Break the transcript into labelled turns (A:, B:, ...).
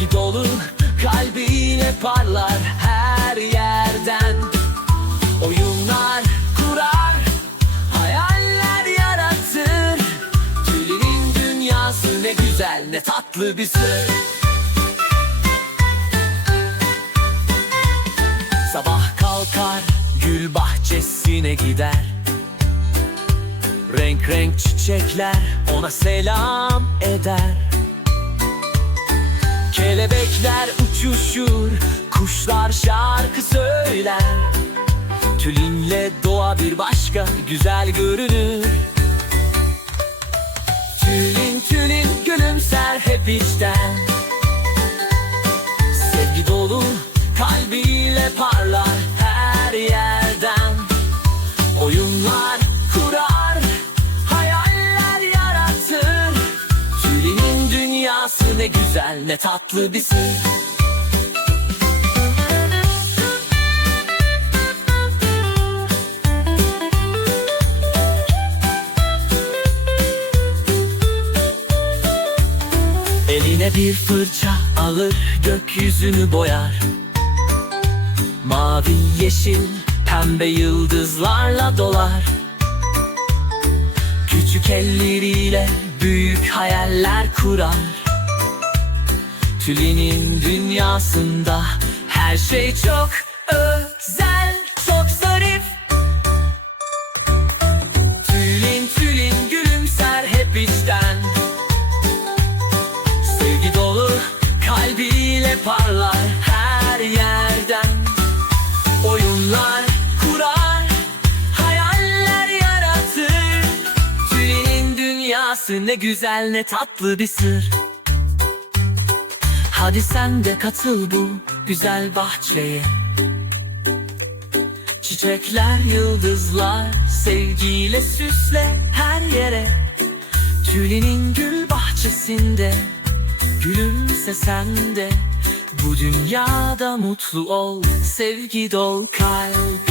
A: sevgi dolu Kalbi parlar her yerden. Oyunlar kurar Hayaller yaratır. Tülin'in dünyası ne güzel ne tatlı bir sır. Sabah kalkar gül bahçesine gider. Renk renk çiçekler ona selam eder. Kelebekler uçuşur, kuşlar şarkı söyler. Tülinle doğa bir başka güzel görünür. Tülin tülin gülümser hep içten. Sevgi dolu kalbiyle parlar her yerden. Oyunlar kurar, ne güzel ne tatlı bir sır. Eline bir fırça alır gökyüzünü boyar. Mavi, yeşil, pembe yıldızlarla dolar. Küçük elleriyle büyük hayaller kurar Tülin'in dünyasında her şey çok özel, çok zarif. Tülin tülin gülümser hep içten. Sevgi dolu kalbiyle parlar her yerden. Oyunlar kurar, hayaller yaratır. Tülin'in dünyası ne güzel ne tatlı bir sır Hadi sen de katıl bu güzel bahçeye. Çiçekler, yıldızlar sevgiyle süsle her yere. Tülin'in gül bahçesinde Gülümse sen de. Bu dünyada mutlu ol Sevgi dol kalbinde